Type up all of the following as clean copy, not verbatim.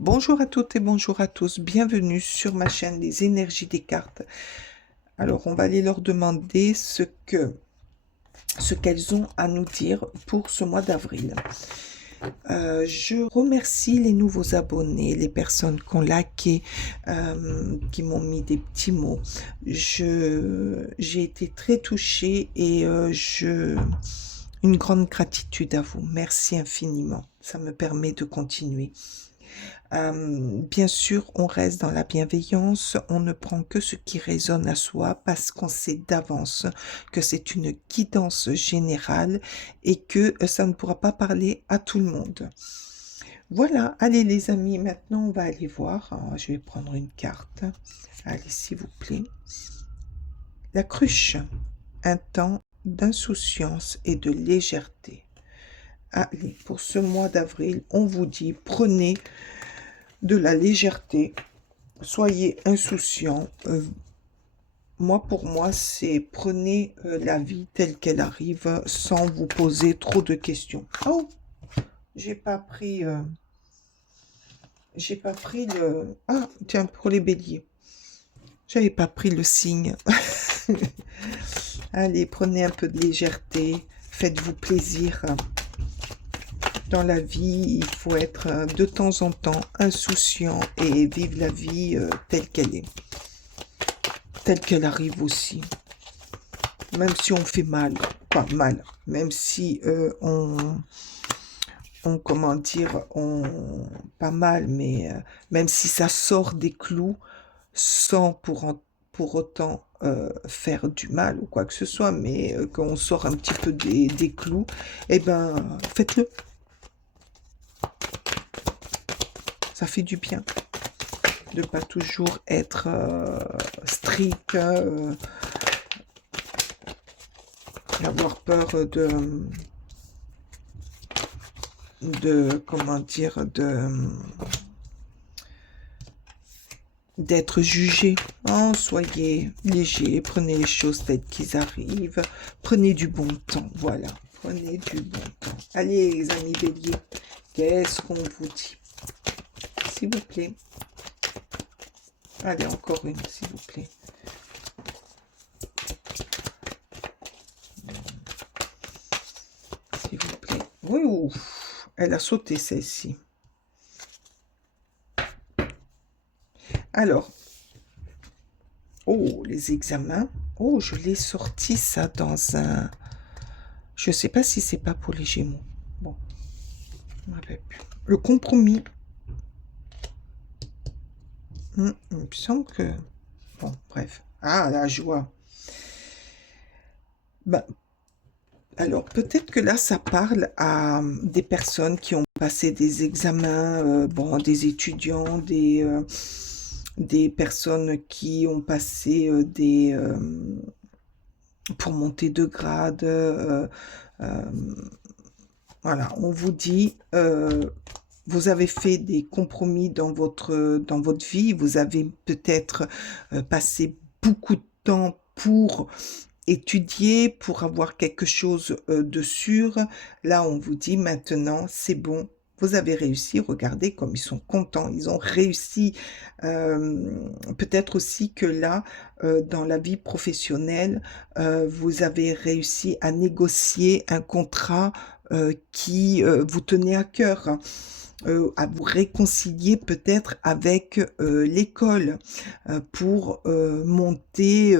Bonjour à toutes et bonjour à tous, bienvenue sur ma chaîne Les énergies des cartes. Alors, on va aller leur demander ce qu'elles ont à nous dire pour ce mois d'avril. Je remercie les nouveaux abonnés, les personnes qui ont liké, qui m'ont mis des petits mots. J'ai été très touchée et une grande gratitude à vous. Merci infiniment. Ça me permet de continuer. Bien sûr, on reste dans la bienveillance, on ne prend que ce qui résonne à soi parce qu'on sait d'avance que c'est une guidance générale et que ça ne pourra pas parler à tout le monde. Voilà, allez les amis, maintenant on va aller voir. Je vais prendre une carte. Allez, s'il vous plaît. La cruche, un temps d'insouciance et de légèreté. Allez, pour ce mois d'avril, on vous dit, prenez de la légèreté, soyez insouciants. Pour moi, c'est prenez la vie telle qu'elle arrive sans vous poser trop de questions. Oh, j'ai pas pris le... Ah, tiens, pour les béliers. J'avais pas pris le signe. Allez, prenez un peu de légèreté, faites-vous plaisir. Dans la vie, il faut être de temps en temps insouciant et vivre la vie telle qu'elle est. Telle qu'elle arrive aussi. Même si on fait mal, pas mal, même si comment dire, pas mal, mais même si ça sort des clous sans pour autant faire du mal ou quoi que ce soit, mais qu'on sort un petit peu des clous, eh ben, faites-le. Ça fait du bien de pas toujours être strict, avoir peur comment dire, d'être jugé. Oh, soyez léger, prenez les choses telles qu'ils arrivent, prenez du bon temps, voilà, prenez du bon temps. Allez les amis béliers, qu'est-ce qu'on vous dit? S'il vous plaît. Allez, encore une, s'il vous plaît. S'il vous plaît. Oui, ouf, elle a sauté celle-ci. Alors, oh, les examens. Oh, je l'ai sorti ça dans un... Je ne sais pas si c'est pas pour les Gémeaux. Bon, je me rappelle plus. Le compromis. Il me semble que... Bon, bref. Ah, la joie. Ben, alors, peut-être que là, ça parle à des personnes qui ont passé des examens, bon, des étudiants, des personnes qui ont passé pour monter de grade. Voilà, on vous dit, vous avez fait des compromis dans votre vie, vous avez peut-être passé beaucoup de temps pour étudier, pour avoir quelque chose de sûr. Là, on vous dit maintenant, c'est bon, vous avez réussi. Regardez comme ils sont contents, ils ont réussi. Peut-être aussi que là, dans la vie professionnelle, vous avez réussi à négocier un contrat qui vous tenait à cœur. À vous réconcilier peut-être avec l'école pour monter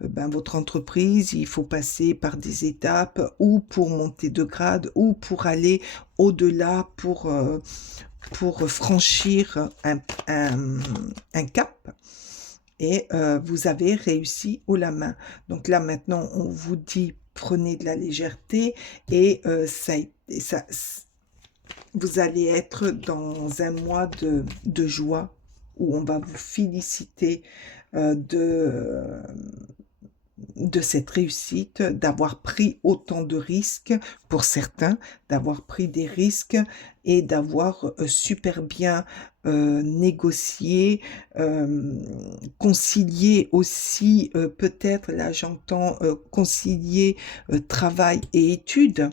votre entreprise. Il faut passer par des étapes ou pour monter de grade ou pour aller au-delà pour franchir un cap. Et vous avez réussi haut la main. Donc là maintenant on vous dit prenez de la légèreté et vous allez être dans un mois de joie où on va vous féliciter de cette réussite, d'avoir pris autant de risques pour certains, d'avoir pris des risques et d'avoir super bien négocié, concilié aussi, peut-être, là j'entends concilier travail et études.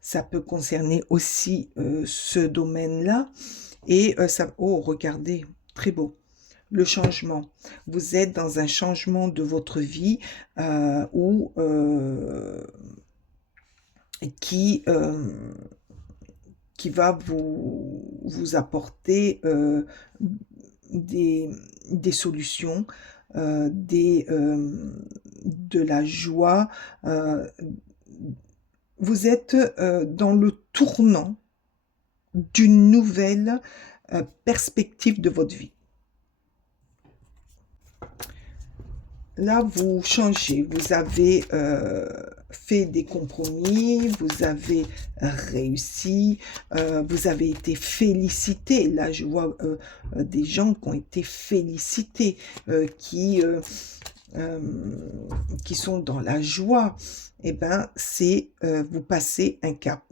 Ça peut concerner aussi ce domaine-là. Et ça... Oh, regardez, très beau. Le changement. Vous êtes dans un changement de votre vie où qui, euh, qui va vous apporter des, des solutions, de la joie. euh, vous êtes dans le tournant d'une nouvelle perspective de votre vie. Là, vous changez, vous avez fait des compromis, vous avez réussi, vous avez été félicité. Là, je vois des gens qui ont été félicités, euh, qui sont dans la joie. Eh bien, c'est vous passez un cap.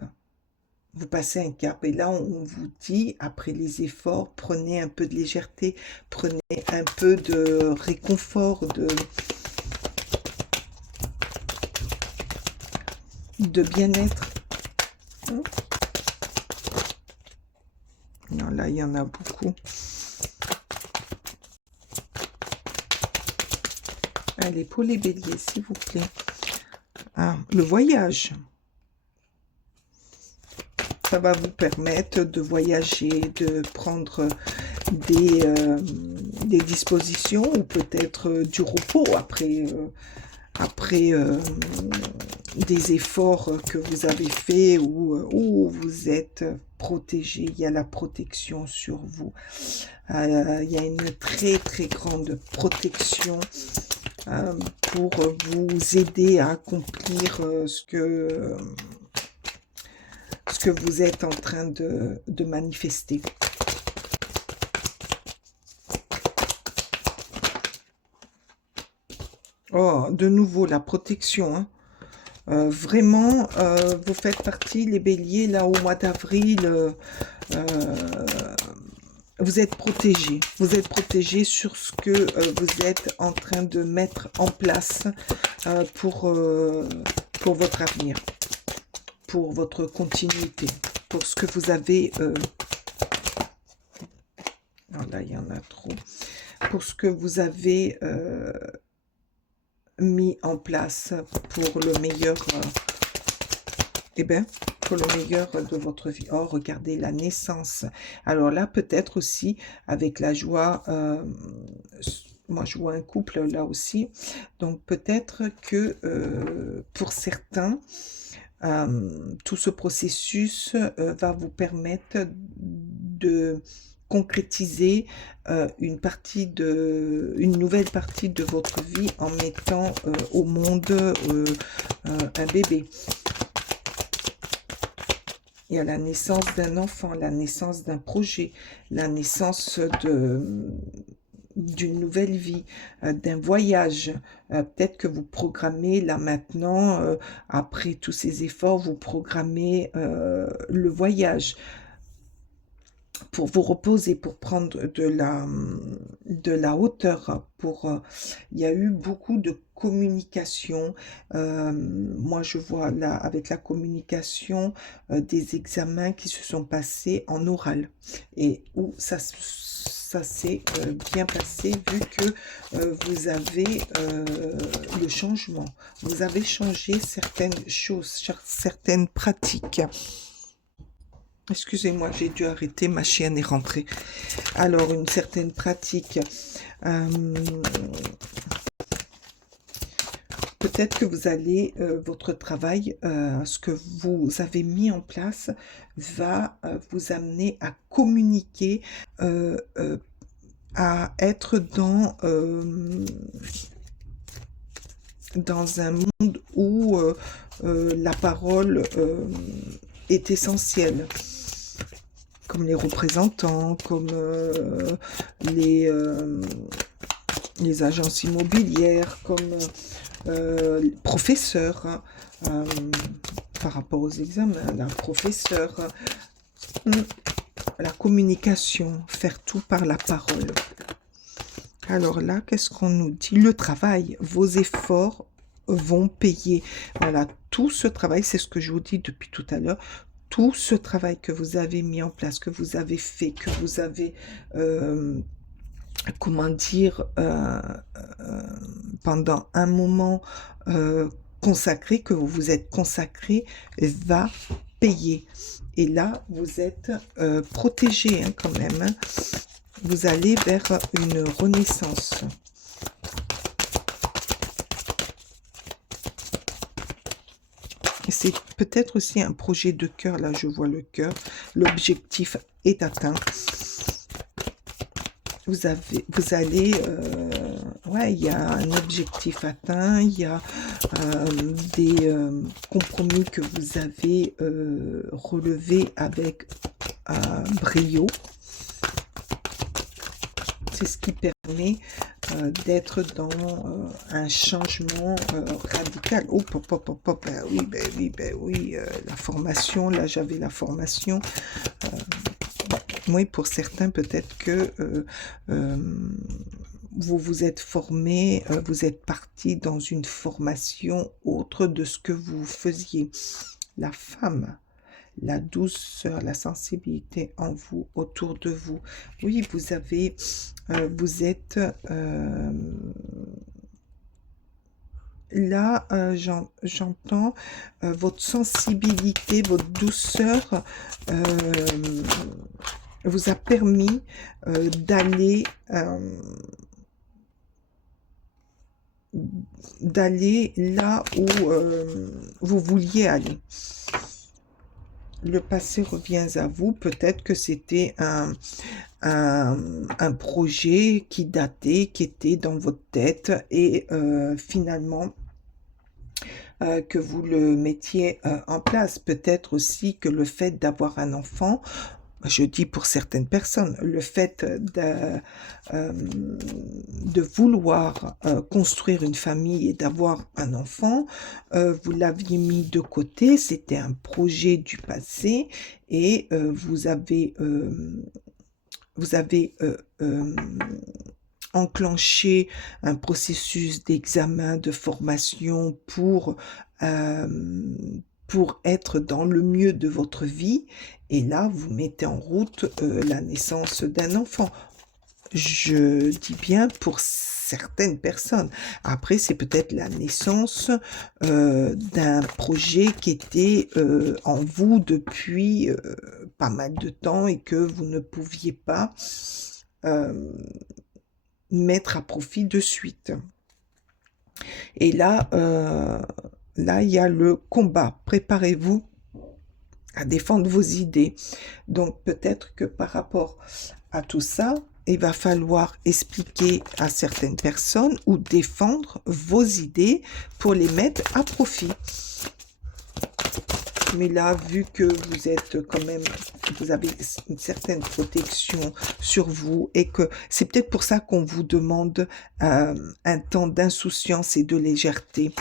Vous passez un cap. Et là, on vous dit, après les efforts, prenez un peu de légèreté, prenez un peu de réconfort, de bien-être. Non, là, il y en a beaucoup. Allez, pour les béliers, s'il vous plaît. Ah, le voyage. Ça va vous permettre de voyager, de prendre des dispositions ou peut-être du repos après des efforts que vous avez faits ou vous êtes protégé. Il y a la protection sur vous. Il y a une très très grande protection pour vous aider à accomplir ce que vous êtes en train de manifester. Oh, de nouveau, la protection. Hein. Vraiment, vous faites partie, les béliers, là, au mois d'avril, vous êtes protégés. Vous êtes protégés sur ce que vous êtes en train de mettre en place pour votre avenir, pour votre continuité, pour ce que vous avez... Oh là, il y en a trop. Pour ce que vous avez mis en place pour le meilleur... eh bien, pour le meilleur de votre vie. Oh, regardez la naissance. Alors là, peut-être aussi avec la joie... moi, je vois un couple là aussi. Donc, peut-être que pour certains... tout ce processus va vous permettre de concrétiser une nouvelle partie de votre vie en mettant au monde un bébé. Il y a la naissance d'un enfant, la naissance d'un projet, la naissance d'une nouvelle vie, d'un voyage. Peut-être que vous programmez là maintenant, après tous ces efforts, vous programmez le voyage pour vous reposer, pour prendre de la hauteur. Il y a eu beaucoup de communication. Moi, je vois là, avec la communication, des examens qui se sont passés en oral et où ça s'est bien passé vu que vous avez le changement. Vous avez changé certaines choses, certaines pratiques. Excusez-moi, j'ai dû arrêter, ma chienne est rentrée. Alors, une certaine pratique. Peut-être que vous allez, votre travail, ce que vous avez mis en place, va vous amener à communiquer, à être dans un monde où la parole est essentielle. Comme les représentants, comme les agences immobilières, comme professeurs, hein, par rapport aux examens, la professeure, la communication, faire tout par la parole. Alors là, qu'est-ce qu'on nous dit? Le travail, vos efforts vont payer. Voilà, tout ce travail, c'est ce que je vous dis depuis tout à l'heure, tout ce travail que vous avez mis en place, que vous avez fait, que vous avez, comment dire, pendant un moment consacré, que vous vous êtes consacré, va payer. Et là, vous êtes protégé hein, quand même. Hein. Vous allez vers une renaissance. C'est peut-être aussi un projet de cœur. Là, je vois le cœur. L'objectif est atteint. Vous allez, ouais, il y a un objectif atteint, il y a des compromis que vous avez relevés avec brio. C'est ce qui permet d'être dans un changement radical. Oh, pop, pop, pop, pop, ben oui, la formation, là j'avais la formation. Oui, pour certains, peut-être que vous vous êtes formé, vous êtes parti dans une formation autre de ce que vous faisiez. La femme, la douceur, la sensibilité en vous, autour de vous. Oui, vous avez, vous êtes là, j'entends votre sensibilité, votre douceur vous a permis d'aller là où vous vouliez aller. Le passé revient à vous. Peut-être que c'était un projet qui datait, qui était dans votre tête et finalement que vous le mettiez en place. Peut-être aussi que le fait d'avoir un enfant, je dis pour certaines personnes, le fait de vouloir construire une famille et d'avoir un enfant, vous l'aviez mis de côté, c'était un projet du passé et vous avez enclenché un processus d'examen, de formation pour être dans le mieux de votre vie. Et là, vous mettez en route la naissance d'un enfant. Je dis bien pour certaines personnes. Après, c'est peut-être la naissance d'un projet qui était en vous depuis pas mal de temps et que vous ne pouviez pas mettre à profit de suite. Et là, là, il y a le combat. Préparez-vous à défendre vos idées. Donc, peut-être que par rapport à tout ça, il va falloir expliquer à certaines personnes ou défendre vos idées pour les mettre à profit. Mais là, vu que vous êtes quand même, vous avez une certaine protection sur vous et que c'est peut-être pour ça qu'on vous demande un temps d'insouciance et de légèreté.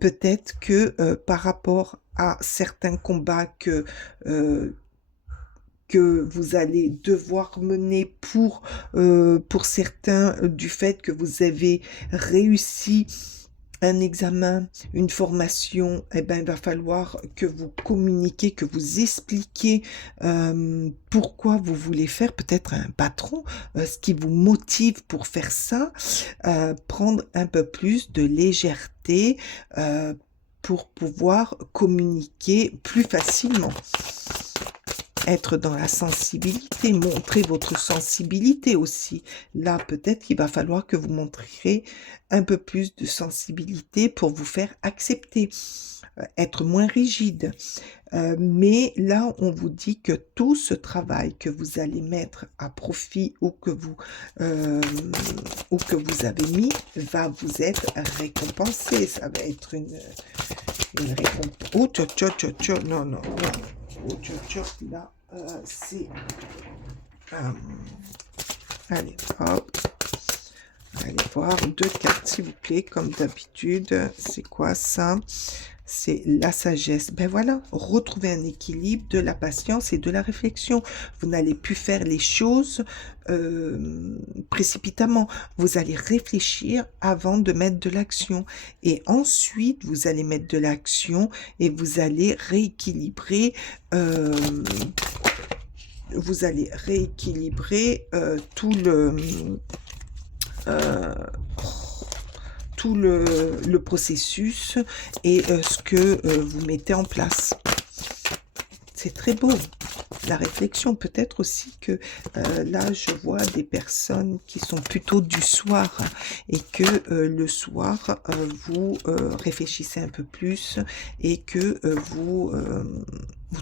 Peut-être que par rapport à certains combats que vous allez devoir mener pour certains du fait que vous avez réussi un examen, une formation, eh ben, il va falloir que vous communiquiez, que vous expliquiez pourquoi vous voulez faire, peut-être un patron, ce qui vous motive pour faire ça, prendre un peu plus de légèreté pour pouvoir communiquer plus facilement. Être dans la sensibilité, montrer votre sensibilité aussi. Là, peut-être qu'il va falloir que vous montriez un peu plus de sensibilité pour vous faire accepter, être moins rigide. Mais là, on vous dit que tout ce travail que vous allez mettre à profit ou que vous avez mis va vous être récompensé. Ça va être une récompense. Oh, non, non, non. Oh, là, c'est... allez, hop. Allez voir deux cartes, s'il vous plaît, comme d'habitude. C'est quoi ça? c'est la sagesse. Ben voilà, retrouver un équilibre, de la patience et de la réflexion. Vous n'allez plus faire les choses précipitamment. Vous allez réfléchir avant de mettre de l'action. Et ensuite, vous allez mettre de l'action et euh, vous allez rééquilibrer euh, tout le processus et ce que vous mettez en place. C'est très beau. La réflexion, peut-être aussi que là, je vois des personnes qui sont plutôt du soir et que le soir, vous réfléchissez un peu plus et que vous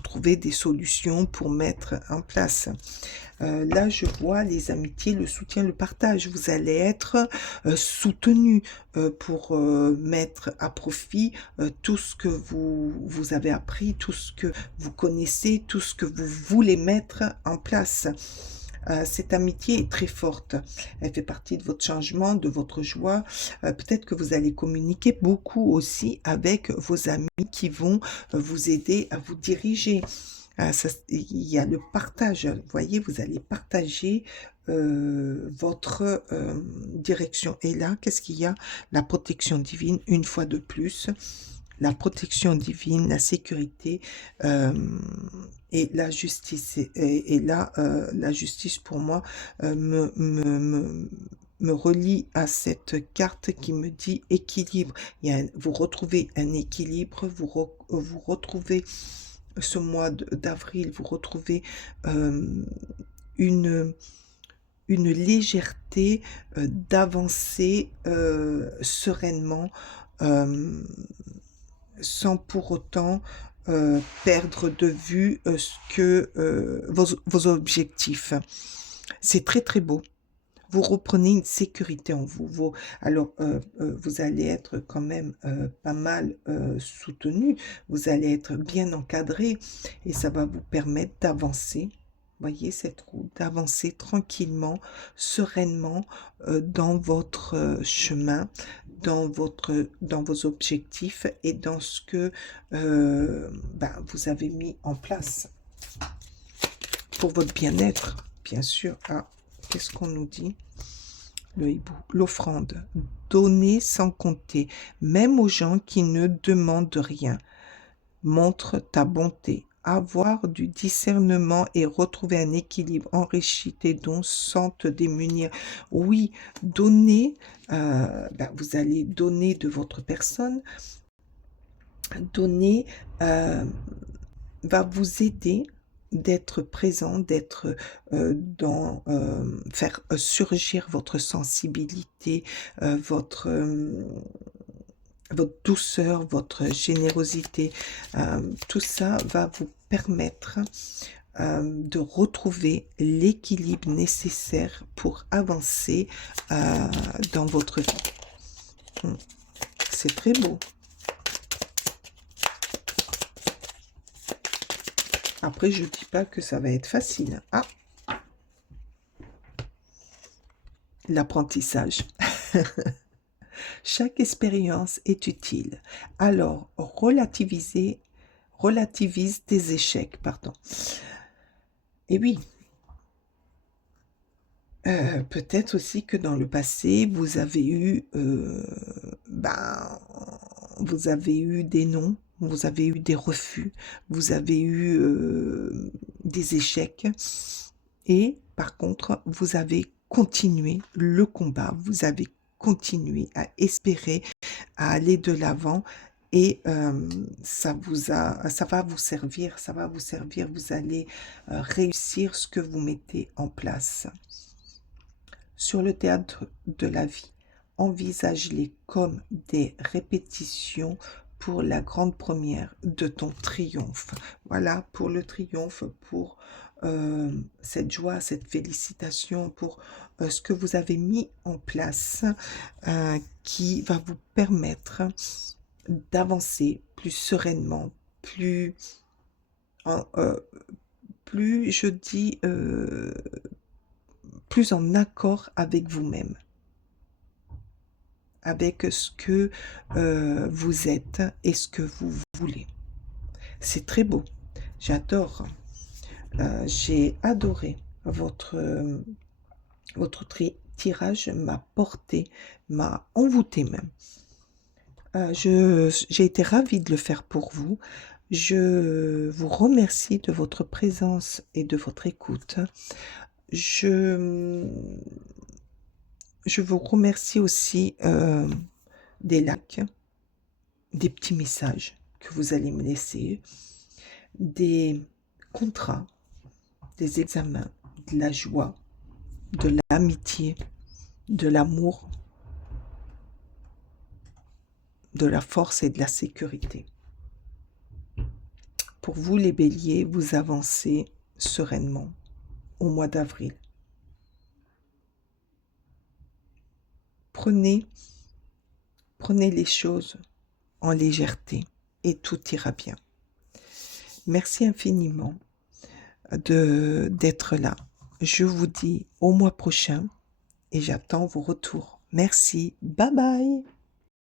trouvez des solutions pour mettre en place. Là, je vois les amitiés, le soutien, le partage. Vous allez être soutenu pour mettre à profit tout ce que vous avez appris, tout ce que vous connaissez, tout ce que vous voulez mettre en place. Cette amitié est très forte. Elle fait partie de votre changement, de votre joie. Peut-être que vous allez communiquer beaucoup aussi avec vos amis qui vont vous aider à vous diriger. Il y a le partage. Vous voyez, vous allez partager votre direction. Et là, qu'est-ce qu'il y a? La protection divine, une fois de plus. La protection divine, la sécurité et la justice. Et là, la justice pour moi me relie à cette carte qui me dit équilibre. Vous retrouvez un équilibre, vous retrouvez ce mois d'avril, vous retrouvez une, une légèreté d'avancer sereinement sans pour autant perdre de vue vos objectifs. C'est très très beau. Vous reprenez une sécurité en vous. Vous allez être quand même pas mal soutenu. Vous allez être bien encadré et ça va vous permettre d'avancer. Voyez cette route, d'avancer tranquillement, sereinement dans votre chemin, dans vos objectifs et dans ce que vous avez mis en place pour votre bien-être, bien sûr. Ah, qu'est-ce qu'on nous dit? Le hibou, l'offrande, donner sans compter, même aux gens qui ne demandent rien. Montre ta bonté, avoir du discernement et retrouver un équilibre, enrichi tes dons sans te démunir. Oui, donner, vous allez donner de votre personne. Donner va vous aider d'être présent, d'être faire surgir votre sensibilité, votre douceur, votre générosité. Tout ça va vous permettre de retrouver l'équilibre nécessaire pour avancer dans votre vie. C'est très beau. Après, je ne dis pas que ça va être facile. Ah, l'apprentissage. Chaque expérience est utile. Alors, relativise tes échecs, pardon. Et oui, peut-être aussi que dans le passé, vous avez eu des non, vous avez eu des refus, vous avez eu des échecs. Et par contre, vous avez continué le combat, vous avez continué à espérer, à aller de l'avant et ça va vous servir, vous allez réussir ce que vous mettez en place. Sur le théâtre de la vie, envisage-les comme des répétitions pour la grande première de ton triomphe. Voilà, pour le triomphe, pour cette joie, cette félicitation, pour ce que vous avez mis en place qui va vous permettre d'avancer plus sereinement, en, euh, je dis, plus en accord avec vous-même. avec ce que vous êtes et ce que vous voulez. C'est très beau. J'adore. J'ai adoré votre tirage, m'a porté, m'a envoûté même. J'ai été ravie de le faire pour vous. Je vous remercie de votre présence et de votre écoute. Je, je vous remercie aussi des likes, des petits messages que vous allez me laisser, des contrats, des examens, de la joie, de l'amitié, de l'amour, de la force et de la sécurité. Pour vous les béliers, vous avancez sereinement au mois d'avril. Prenez les choses en légèreté et tout ira bien. Merci infiniment d'être là. Je vous dis au mois prochain et j'attends vos retours. Merci. Bye bye.